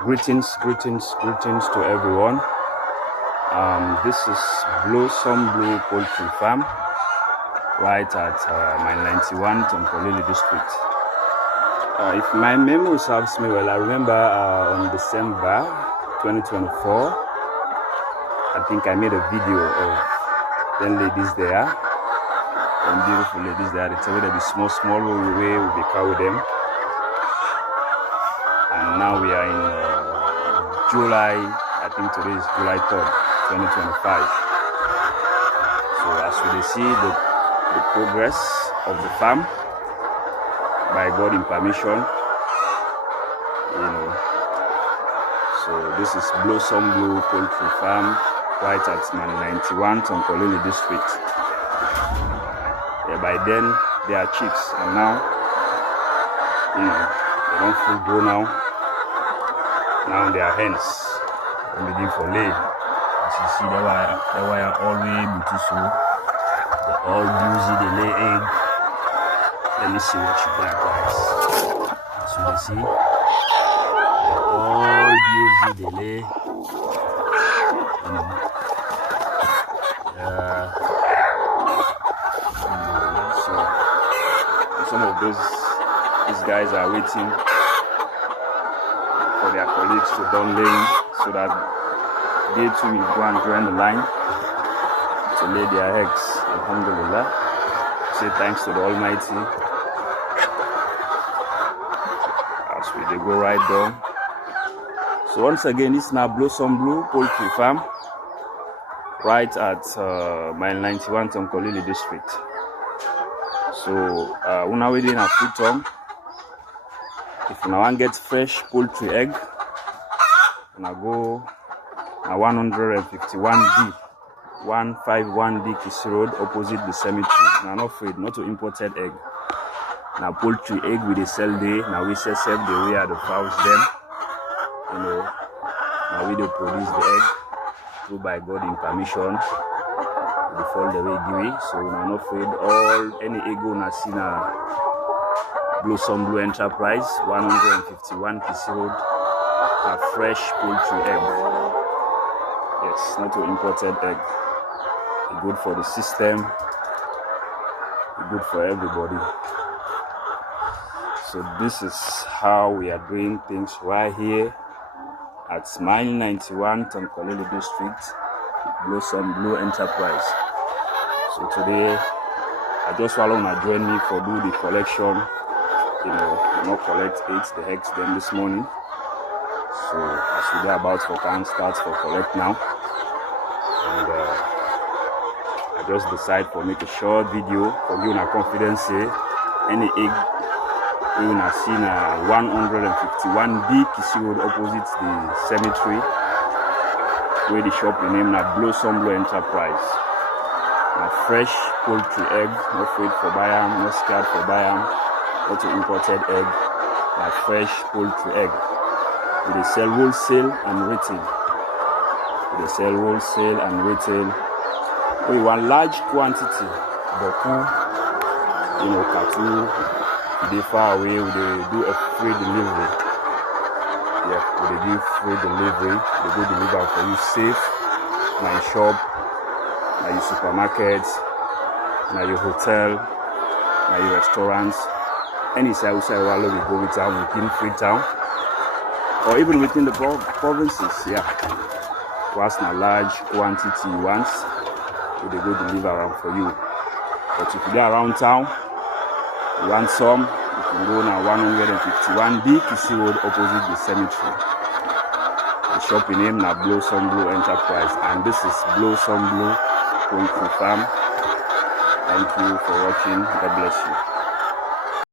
Greetings to everyone. This is Blue Poultry Farm, right at Mile 91, Tonkolili district. If my memory serves me well, I remember on December 2024, I think I made a video of 10 ladies there, and beautiful ladies there. They tell me that the small way we be carry them. And now we are in July, I think today is July 3rd, 2025. So as we see the progress of the farm, by God in permission, So this is Blue Poultry Farm, right at Man 91, Tonkolili district. Yeah, by then they are chicks, and now, they don't full grow now. Now they are hens. I'm ready for lay. As you see, they were all way beautiful. They're all busy, they lay egg. Let me see what you got, guys. As you can see, they're all busy, they lay. So some of these guys are waiting for their colleagues to done laying, so that they too will go and join the line to lay their eggs. Alhamdulillah. Say thanks to the Almighty. As they go right down. So once again, this is now Blue Poultry Farm, right at Mile 91, Tonkolili district. So when we're doing a food term, if you want to get fresh poultry egg, you go na 151D, 151D Kisi Road, opposite the cemetery. Now not afraid, not to imported egg. Now poultry egg we they sell there. Now we sell the way the fowls them. Now we do produce the egg through by God in permission. Before the way give it. So now not afraid all any egg on a seen Blue Enterprise, 151 Kisi Road, a fresh poultry egg. Yes, not to imported egg. It's good for the system. It's good for everybody. So this is how we are doing things right here at Mile 91, Tonkolili district, Blue Enterprise. So today, I just want to join me for do the collection. Not collect the eggs then this morning. So as we are about for can start for collect now. And I just decide for make a short video for you na confidence say any egg you na see na 151D Kisi Road opposite the cemetery, where the shop name na Blue Enterprise. Na fresh poultry egg, no afraid for buy am, no scared for buy am. Not to imported egg, like fresh poultry egg. They sell wholesale and retail. We want large quantity, but cattle, they far away, they do a free delivery. Yeah, they give free delivery. They go deliver for you safe. My shop, my supermarkets, my hotel, my restaurants. Any side we go with town within Freetown, or even within the provinces. Yeah, once a large quantity once, so they go deliver around for you. But if you go around town, you want some, you can go now 151D Kisi Road opposite the cemetery. The shop name na Blue Enterprise, and this is Blue Poultry Farm. Thank you for watching. God bless you.